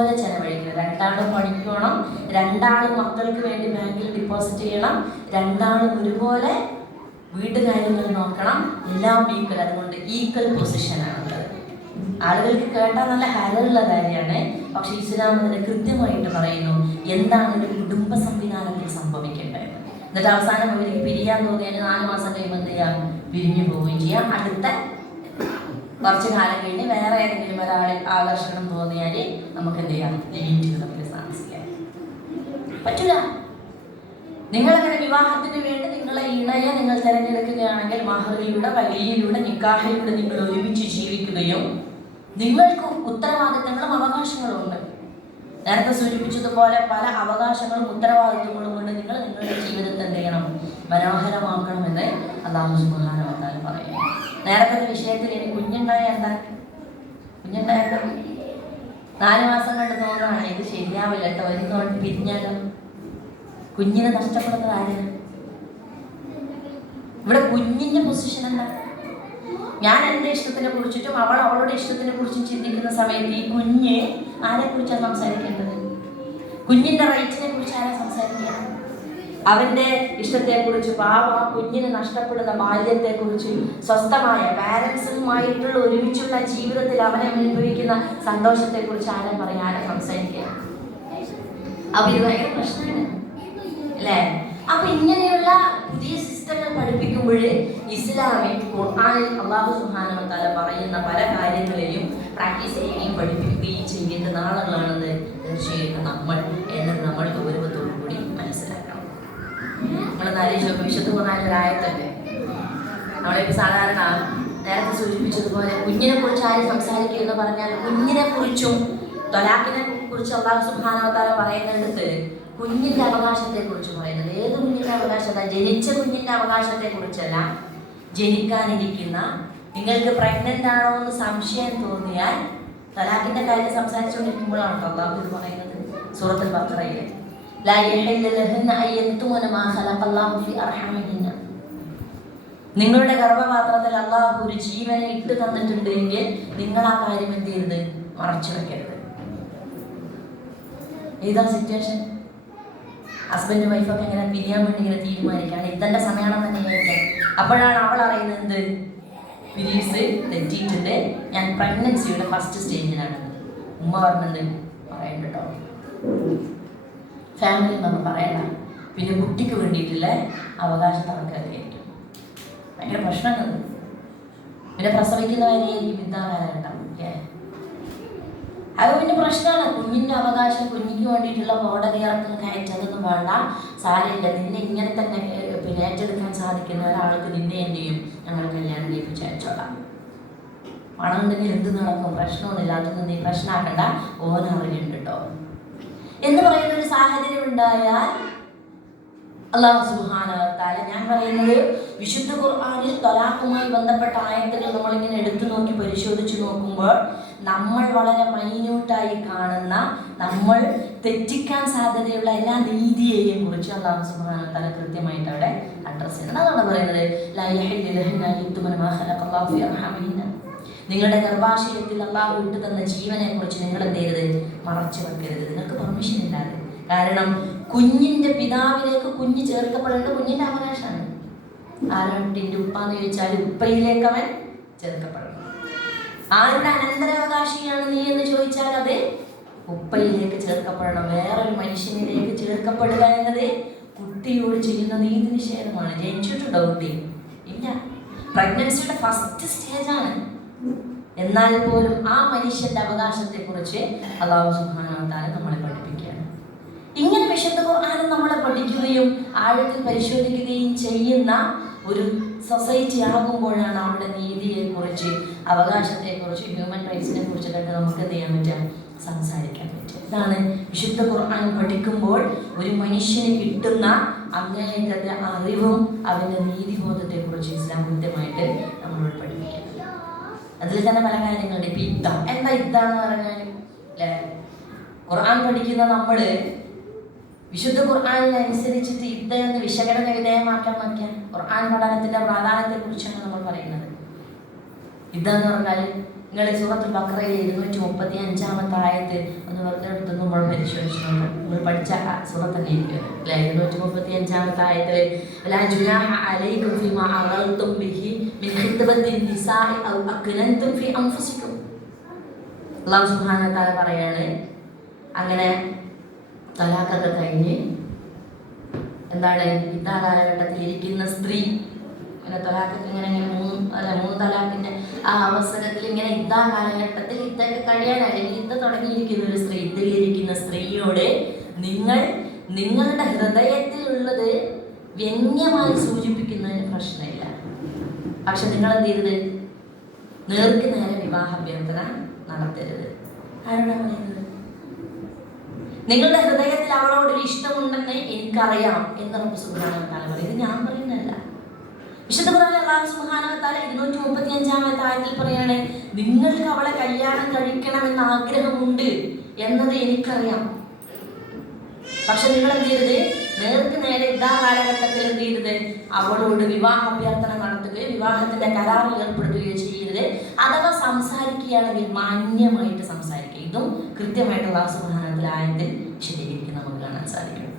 ഒരുപോലെ ചെലവഴിക്കണം. രണ്ടാളും പഠിക്കണം രണ്ടാളും മക്കൾക്ക് വേണ്ടി ബാങ്കിൽ ഡിപ്പോസിറ്റ് ചെയ്യണം രണ്ടാളും ഒരുപോലെ വീട്ടുകാര്യങ്ങൾ നോക്കണം. എല്ലാം ഈക്വൽ അതുകൊണ്ട് ഈക്വൽ പൊസിഷനാണുള്ളത് ആളുകൾക്ക് കേട്ടാൽ നല്ല ഹരമുള്ള കാര്യമാണ്. പക്ഷെ ഇസ്ലാം അതിനെ കൃത്യമായിട്ട് പറയുന്നു എന്താണ് ഒരു കുടുംബ സംവിധാനത്തിൽ സംഭവിക്കേണ്ടത്? എന്നിട്ട് അവസാനം അവർക്ക് പിരിയാൻ തോന്നിയാൽ നാല് മാസം കഴിയുമ്പോൾ എന്ത് ചെയ്യാം? പിരിഞ്ഞു പോവുകയും ചെയ്യാം. അടുത്ത കുറച്ച് കാലം കഴിഞ്ഞ് വേറെ ഏതെങ്കിലും ഒരാളിൽ ആകർഷണം തോന്നിയാൽ നമുക്ക് എന്ത് ചെയ്യാം ലിമിറ്റ് നമുക്ക് താമസിക്കാം. പറ്റില്ല നിങ്ങളങ്ങനെ വിവാഹത്തിന് വേണ്ടി നിങ്ങളെ ഇണയെ നിങ്ങൾ തിരഞ്ഞെടുക്കുകയാണെങ്കിൽ മഹറിലൂടെ വലിയിലൂടെ നിക്കാഹിലൂടെ നിങ്ങൾ ഒരുമിച്ച് ജീവിക്കുകയും നിങ്ങൾക്ക് ഉത്തരവാദിത്തങ്ങളും അവകാശങ്ങളും ഉണ്ട് നേരത്തെ സൂചിപ്പിച്ചതുപോലെ പല അവകാശങ്ങളും ഉത്തരവാദിത്തങ്ങളും കൊണ്ട് നിങ്ങൾ നിങ്ങളുടെ ജീവിതത്തെ എന്ത് ചെയ്യണം മനോഹരമാക്കണമെന്ന് അള്ളാഹു പറയുന്നു നേരത്തെ വിഷയത്തിൽ ഇനി കുഞ്ഞുണ്ടായ എന്താ? കുഞ്ഞുണ്ടായ? നാല് മാസം കൊണ്ട് തോന്നുകയാണ് ഇത് ശരിയാവില്ല കേട്ടോ. ഒരു തോന്നി പിരിഞ്ഞാലോ കുഞ്ഞിനെ നഷ്ടപ്പെടുന്നത് ആരാണ് ഇവിടെ കുഞ്ഞിന്റെ പൊസിഷൻ എന്താ? ഞാൻ എന്റെ ഇഷ്ടത്തിനെ കുറിച്ചിട്ടും അവൾ അവളുടെ ഇഷ്ടത്തിനെ കുറിച്ചും ചിന്തിക്കുന്ന സമയത്ത് ഈ കുഞ്ഞ് ആരെ കുറിച്ചാണ് സംസാരിക്കേണ്ടത്? കുഞ്ഞിന്റെ റൈറ്റിനെ കുറിച്ച് ആരാ സംസാരിക്കുക? അവന്റെ ഇഷ്ടത്തെക്കുറിച്ച് പാവ കുഞ്ഞിന് നഷ്ടപ്പെടുന്ന ബാല്യത്തെക്കുറിച്ച് സ്വസ്ഥമായ പാരൻസുമായിട്ടുള്ള ഒരുമിച്ചുള്ള ജീവിതത്തിൽ അവനെ അനുഭവിക്കുന്ന സന്തോഷത്തെക്കുറിച്ച് ആരും പറയാൻ ആരും സംസാരിക്കുക? അപ്പൊ ഇത് ഭയങ്കര പ്രശ്നമാണ്. അല്ലേ? അപ്പൊ ഇങ്ങനെയുള്ള പുതിയ സിസ്റ്റങ്ങൾ പഠിപ്പിക്കുമ്പോൾ ഇസ്ലാമിൽ ഖുർആാനിൽ അള്ളാഹു തആല പറയുന്ന പല കാര്യങ്ങളെയും പ്രാക്ടീസ് ചെയ്യുകയും പഠിപ്പിക്കുകയും ചെയ്യുന്ന നാളുകളാണെന്ന് തീർച്ചയായിട്ടും നമ്മൾ ആലോചിച്ച് വിശുദ്ധ ഖുർആനിൽ ആയത്തല്ലേ നമ്മളിപ്പോൾ സാധാരണ നേരത്തെ സൂചിപ്പിച്ചതുപോലെ കുഞ്ഞിനെ കുറിച്ച് ആര് സംസാരിക്കുക എന്ന് പറഞ്ഞാൽ കുഞ്ഞിനെ കുറിച്ചും തൊലാക്കിനെ കുറിച്ച് അള്ളാഹു സുഹാനവതാര പറയുന്നിടത്ത് കുഞ്ഞിന്റെ അവകാശത്തെ കുറിച്ച് പറയുന്നത്. ഏത് കുഞ്ഞിന്റെ അവകാശമല്ല ജനിച്ച കുഞ്ഞിന്റെ അവകാശത്തെ കുറിച്ചല്ല ജനിക്കാനിരിക്കുന്ന നിങ്ങൾക്ക് പ്രഗ്നന്റ് ആണോ എന്ന് സംശയം തോന്നിയാൽ തലാഖിന്റെ കാര്യം സംസാരിച്ചുകൊണ്ടിരിക്കുമ്പോഴാണ് അള്ളാഹു പറയുന്നത്. സൂറത്തുൽ ബഖറയിൽ നിങ്ങളുടെ ഗർഭപാത്രത്തിൽ അള്ളാഹു ഒരു ജീവനെ ഇട്ട് തന്നിട്ടുണ്ട് എങ്കിൽ നിങ്ങൾ ആ കാര്യം എന്ത് ചെയ്യരുത്? മറച്ചു വെക്കരുത്. ഏതാ സിറ്റുവേഷൻ ഹസ്ബൻഡ് വൈഫൊക്കെ ഇങ്ങനെ പിരിയാൻ വേണ്ടി ഇങ്ങനെ തീരുമാനിക്കുകയാണ്. ഇതെന്റെ സമയമാണെന്ന് തന്നെ ചോദിക്കാം അപ്പോഴാണ് അവൾ അറിയുന്നത് പീരീഡ്സ് തെറ്റിയിട്ടുണ്ട്. ഞാൻ പ്രഗ്നൻസിയുടെ ഫസ്റ്റ് സ്റ്റേജിലാണ് ഉമ്മ പറഞ്ഞത് പറയണ്ട ഫാമിലി എന്നൊന്നും പറയണം പിന്നെ കുട്ടിക്ക് വേണ്ടിയിട്ടുള്ള അവകാശം തറക്കായിരിക്കും ഭയങ്കര പ്രശ്നങ്ങൾ. പിന്നെ പ്രസവിക്കുന്ന കാര്യമായിരിക്കും യുദ്ധകാലഘട്ടം ഓക്കെ അത് പിന്നെ പ്രശ്നമാണ്. കുഞ്ഞിന്റെ അവകാശം കുഞ്ഞിക്ക് വേണ്ടിയിട്ടുള്ള കോടതി ഇറക്കം കയറ്റതൊന്നും വേണ്ട. സാരമില്ല. നിന്നെ ഇങ്ങനെ തന്നെ പിന്നെ ഏറ്റെടുക്കാൻ സാധിക്കുന്ന ഒരാൾക്ക് നിന്നെ എന്ത് ചെയ്യും ഞങ്ങൾ കല്യാണം ചെയ്യിപ്പിച്ച് അയച്ചോളാം. പണം ഉണ്ടെങ്കിൽ എന്ത് നടക്കും? പ്രശ്നമൊന്നുമില്ല അതൊന്നും നീ പ്രശ്നമാക്കണ്ട. ഓൻ അറിയുന്നുണ്ട് കേട്ടോ എന്ന് പറയുന്ന ഒരു സാഹചര്യം ഉണ്ടായാൽ അള്ളാഹു സുബാന ഞാൻ പറയുന്നത് വിശുദ്ധ ഖുർആാനിൽ തൊലാഖുമായി ബന്ധപ്പെട്ട ആയത്തുകൾ നമ്മളിങ്ങനെ എടുത്തു നോക്കി പരിശോധിച്ച് നോക്കുമ്പോൾ നമ്മൾ വളരെ മൈന്യൂട്ടായി കാണുന്ന നമ്മൾ തെറ്റിക്കാൻ സാധ്യതയുള്ള എല്ലാ നീതിയെയും കുറിച്ച് അള്ളാഹു സുബാനവത്താല കൃത്യമായിട്ട് അവിടെ അഡ്രസ് ചെയ്യുന്നത് അതാണ് പറയുന്നത്. നിങ്ങളുടെ ഗർഭാശയത്തിൽ അള്ളാഹു വിട്ടു തന്ന ജീവനെ കുറിച്ച് നിങ്ങൾ എന്ത് ചെയ്യരുത്? മറച്ചു വെക്കരുത്. നിങ്ങൾക്ക് പെർമിഷൻ ഇല്ലാതെ. കാരണം കുഞ്ഞിന്റെ പിതാവിലേക്ക് കുഞ്ഞ് ചേർക്കപ്പെടേണ്ട കുഞ്ഞിന്റെ അവകാശമാണ്. ഉപ്പ ഉപ്പാന്ന് ചോദിച്ചാൽ ഉപ്പയിലേക്ക് അവൻ ചേർക്കപ്പെടണം. ആരുടെ അനന്തരാവകാശിയാണ് നീ എന്ന് ചോദിച്ചാൽ അത് ഉപ്പയിലേക്ക് ചേർക്കപ്പെടണം. വേറൊരു മനുഷ്യനിലേക്ക് ചേർക്കപ്പെടുക എന്നത് കുട്ടിയോട് ചെയ്യുന്ന നീതി നിഷേധമാണ് ജനിച്ചിട്ടുണ്ടോ കുട്ടി? ഇല്ല. പ്രഗ്നൻസിയുടെ ഫസ്റ്റ് സ്റ്റേജാണ് എന്നാൽ പോലും ആ മനുഷ്യന്റെ അവകാശത്തെക്കുറിച്ച് അള്ളാഹു സുബ്ഹാനഹു നമ്മളെ പഠിപ്പിക്കുകയാണ്. ഇങ്ങനെ വിശുദ്ധ ഖുർആാനും നമ്മളെ പഠിക്കുകയും ആഴത്തിൽ പരിശോധിക്കുകയും ചെയ്യുന്ന ഒരു സൊസൈറ്റി ആകുമ്പോഴാണ് അവിടെ നീതിയെക്കുറിച്ച് അവകാശത്തെക്കുറിച്ച് ഹ്യൂമൻ റൈറ്റ്സിനെ കുറിച്ചിട്ടൊക്കെ നമുക്ക് എന്ത് ചെയ്യാൻ പറ്റുക? സംസാരിക്കാൻ പറ്റുക. ഇതാണ് വിശുദ്ധ ഖുർആൻ പഠിക്കുമ്പോൾ ഒരു മനുഷ്യന് കിട്ടുന്ന അങ്ങേയറ്റത്തെ അറിവും അവന്റെ നീതിബോധത്തെക്കുറിച്ച് ഇസ്ലാം കൃത്യമായിട്ട് നമ്മളോട് പഠിപ്പിക്കുന്നത് അതിൽ തന്നെ പല കാര്യങ്ങളുണ്ട്. ഇപ്പം യുദ്ധം എന്താ എന്ന് പറഞ്ഞാൽ അല്ലേ ഖുർആൻ പഠിക്കുന്ന നമ്മൾ വിശുദ്ധ ഖുർആാനിനനുസരിച്ചിട്ട് യുദ്ധം എന്ന് വിശകലന വിധേയമാക്കാൻ നോക്കിയാൽ ഖുർആൻ പ്രാധാന്യത്തെ കുറിച്ചാണ് നമ്മൾ പറയുന്നത്. എന്ന് പറഞ്ഞാൽ നിങ്ങൾ സുഹൃത്ത് ബക്രയിൽ ഇരുന്നൂറ്റി മുപ്പത്തി അഞ്ചാമത്തെ ആയത്ത് ഒന്ന് വെറുതെ എടുത്ത് നമ്മൾ പരിശോധിച്ചിട്ടുണ്ട്. നിങ്ങൾ പഠിച്ച സുഹൃത്ത് തന്നെ ഇരിക്കുന്നത് അല്ലെ ഇരുന്നൂറ്റി മുപ്പത്തി അഞ്ചാമത്തെ ആയത്തിൽ അൻഫുസിക്കും. അള്ളാഹു സുബ്ഹാനഹു വ തആല പറയാണ് അങ്ങനെ തലാഖൊക്കെ കഴിഞ്ഞ് എന്താണ്? ഇതാ കാലഘട്ടത്തിൽ ഇരിക്കുന്ന സ്ത്രീ ഇങ്ങനെ തലാഖൊക്കെ ഇങ്ങനെ ഇങ്ങനെ മൂന്ന് അല്ല മൂന്ന് തലാഖിന്റെ ആ അവസരത്തിൽ ഇങ്ങനെ ഇതാ കാലഘട്ടത്തിൽ ഇതൊക്കെ കഴിയാനായി. ഇത് തുടങ്ങിയിരിക്കുന്ന ഒരു സ്ത്രീ ഇതിലിരിക്കുന്ന സ്ത്രീയോട് നിങ്ങൾ നിങ്ങളുടെ ഹൃദയത്തിലുള്ളത് വ്യംഗ്യമായി സൂചിപ്പിക്കുന്നതിന് പ്രശ്നമില്ല. പക്ഷെ നിങ്ങൾ എന്ത് ചെയ്തത്? നേർക്ക് നേരെ വിവാഹാഭ്യർത്ഥന നടത്തരുത്. ആരോടാ പറയുന്നത്? നിങ്ങളുടെ ഹൃദയത്തിൽ അവളോട് ഒരു ഇഷ്ടമുണ്ടെന്ന് എനിക്കറിയാം എന്ന് നമുക്ക് തആല ഇത് ഞാൻ പറയുന്നതല്ല വിശുദ്ധ ഖുർആനിൽ അല്ലാഹു സുബ്ഹാനഹു ഇരുന്നൂറ്റി മുപ്പത്തി അഞ്ചാമത്തെ ആയത്തിൽ പറയാണ് നിങ്ങൾക്ക് അവളെ കല്യാണം കഴിക്കണമെന്ന് ആഗ്രഹമുണ്ട് എന്നത് എനിക്കറിയാം. പക്ഷെ നിങ്ങൾ എന്ത് ചെയ്തത് നേർക്ക് നേരെ ഇതാ കാലഘട്ടത്തിൽ എന്ത് ചെയ്തത് അവളോട് വിവാഹ അഭ്യർത്ഥന നടത്തുകയോ വിവാഹത്തിന്റെ കരാറിൽ ഏർപ്പെടുത്തുകയോ ചെയ്യരുത്. അഥവാ സംസാരിക്കുകയാണെങ്കിൽ മാന്യമായിട്ട് സംസാരിക്കുക. ഇതും കൃത്യമായിട്ട് അള്ളാഹു ആയതിൽ വ തആല ആയത്തിൽ വിശദീകരിക്കുന്ന നമുക്ക് കാണാൻ സാധിക്കും.